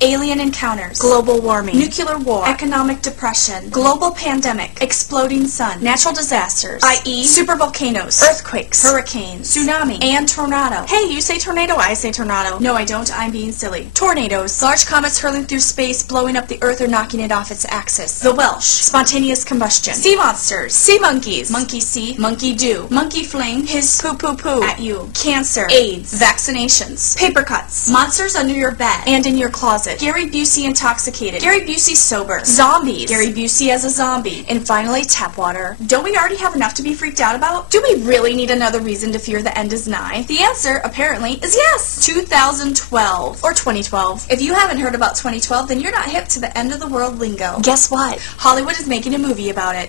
alien encounters, global warming, nuclear war, economic depression, global pandemic, exploding sun, natural disasters, i.e. supervolcanoes, earthquakes, hurricanes, tsunami, and tornado. Hey, you say tornado, I say tornado. No, I don't, I'm being silly. Tornadoes, large comets hurling through space, blowing up the earth or knocking it off its axis. The Welsh, spontaneous combustion. Sea monsters, sea monkeys, monkey see, monkey do, monkey fling his poo-poo-poo at you. Cancer, AIDS, vaccinations, paper cuts, monsters under your bed and in your closet, Gary Busey intoxicated, Gary Busey sober, zombies, Gary Busey as a zombie, and finally tap water. Don't we already have enough to be freaked out about? Do we really need another reason to fear the end is nigh? The answer, apparently, is yes! 2012. Or 2012. If you haven't heard about 2012, then you're not hip to the end of the world lingo. Guess what? Hollywood is making a movie about it.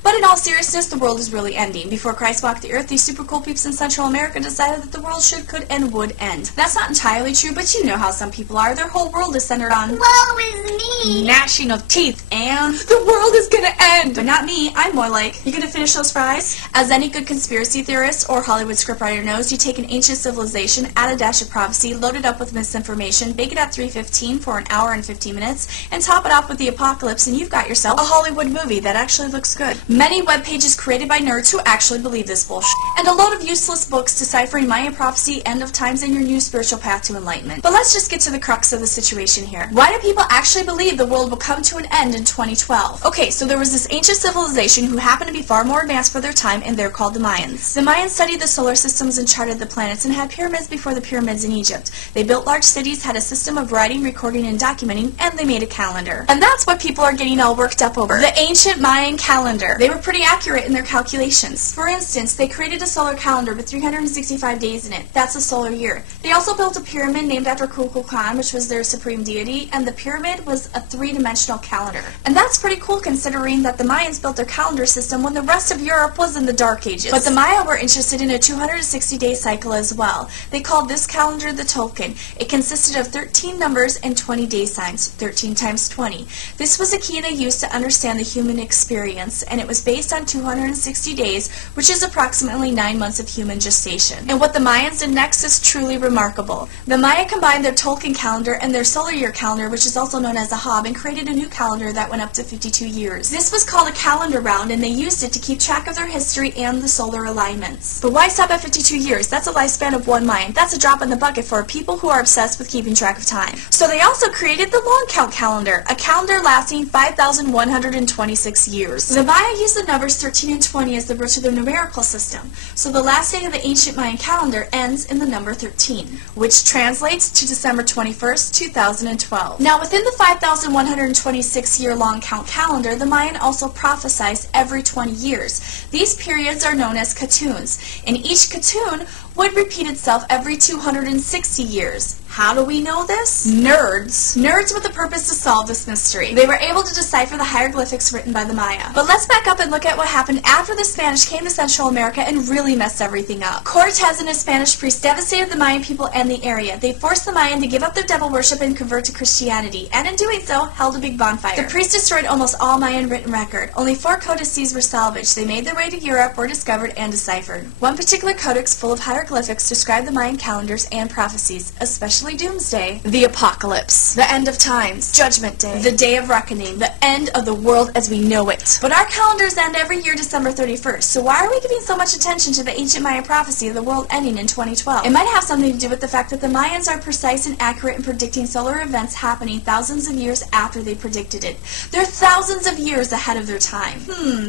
But in all seriousness, the world is really ending. Before Christ walked the earth, these super cool peeps in Central America decided that the world should, could, and would end. That's not entirely true, but you know how some people are. Their whole world is centered on woe is me, gnashing of teeth, and the world is gonna end. But not me. I'm more like, you gonna finish those fries? As any good conspiracy theorist or Hollywood scriptwriter knows, you take an ancient civilization, add a dash of prophecy, load it up with misinformation, bake it at 315 for an hour and 15 minutes, and top it off with the apocalypse, and you've got yourself a Hollywood movie that actually looks good. Many web pages created by nerds who actually believe this bullshit, and a load of useless books deciphering Mayan prophecy, end of times, and your new spiritual path to enlightenment. But let's just get to the crux of the situation here. Why do people actually believe the world will come to an end in 2012? Okay, so there was this ancient civilization who happened to be far more advanced for their time, and they're called the Mayans. The Mayans studied the solar systems and charted the planets, and had pyramids before the pyramids in Egypt. They built large cities, had a system of writing, recording, and documenting, and they made a calendar. And that's what people are getting all worked up over. The ancient Mayan calendar. They were pretty accurate in their calculations. For instance, they created a solar calendar with 365 days in it. That's a solar year. They also built a pyramid named after Kukulkan, which was their supreme deity, and the pyramid was a three-dimensional calendar. And that's pretty cool considering that the Mayans built their calendar system when the rest of Europe was in the Dark Ages. But the Maya were interested in a 260-day cycle as well. They called this calendar the Tolkien. It consisted of 13 numbers and 20 day signs, 13 times 20. This was a key they used to understand the human experience, and it was based on 260 days, which is approximately 9 months of human gestation. And what the Mayans did next is truly remarkable. The Maya combined their Tolkien calendar and their solar year calendar, which is also known as a Hab, and created a new calendar that went up to 52 years. This was called a calendar round, and they used it to keep track of their history and the solar alignments. But why stop at 52 years? That's a lifespan of one Mayan. That's a drop in the bucket for people who are obsessed with keeping track of time. So they also created the long count calendar, a calendar lasting 5,126 years. The Maya used the numbers 13 and 20 as the root of their numerical system. So the last day of the ancient Mayan calendar ends in the number 13, which translates to December 21st, 2012. Now within the 5,126 year long count calendar, the Mayan also prophesized every 20 years. These periods are known as katuns, and each katun would repeat itself every 260 years. How do we know this? Nerds. Nerds with the purpose to solve this mystery. They were able to decipher the hieroglyphics written by the Maya. But let's back up and look at what happened after the Spanish came to Central America and really messed everything up. Cortez and his Spanish priests devastated the Mayan people and the area. They forced the Mayan to give up their devil worship and convert to Christianity, and in doing so, held a big bonfire. The priests destroyed almost all Mayan written record. Only 4 codices were salvaged. They made their way to Europe, were discovered, and deciphered. One particular codex full of hieroglyphics described the Mayan calendars and prophecies, especially Doomsday, the Apocalypse, the end of times, Judgment Day, the Day of Reckoning, the end of the world as we know it. But our calendars end every year December 31st, so why are we giving so much attention to the ancient Maya prophecy of the world ending in 2012? It might have something to do with the fact that the Mayans are precise and accurate in predicting solar events happening thousands of years after they predicted it. They're thousands of years ahead of their time.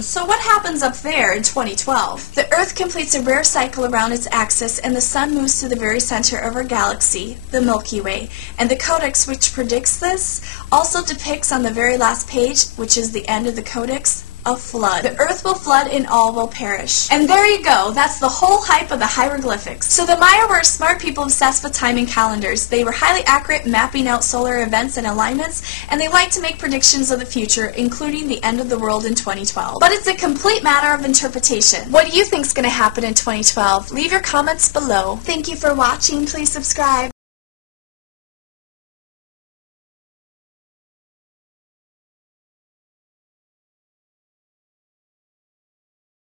So what happens up there in 2012? The Earth completes a rare cycle around its axis, and the Sun moves to the very center of our galaxy, the Milky Way. And the codex which predicts this also depicts on the very last page, which is the end of the codex, a flood. The earth will flood and all will perish. And there you go. That's the whole hype of the hieroglyphics. So the Maya were smart people obsessed with time and calendars. They were highly accurate, mapping out solar events and alignments, and they liked to make predictions of the future, including the end of the world in 2012. But it's a complete matter of interpretation. What do you think's going to happen in 2012? Leave your comments below. Thank you for watching. Please subscribe.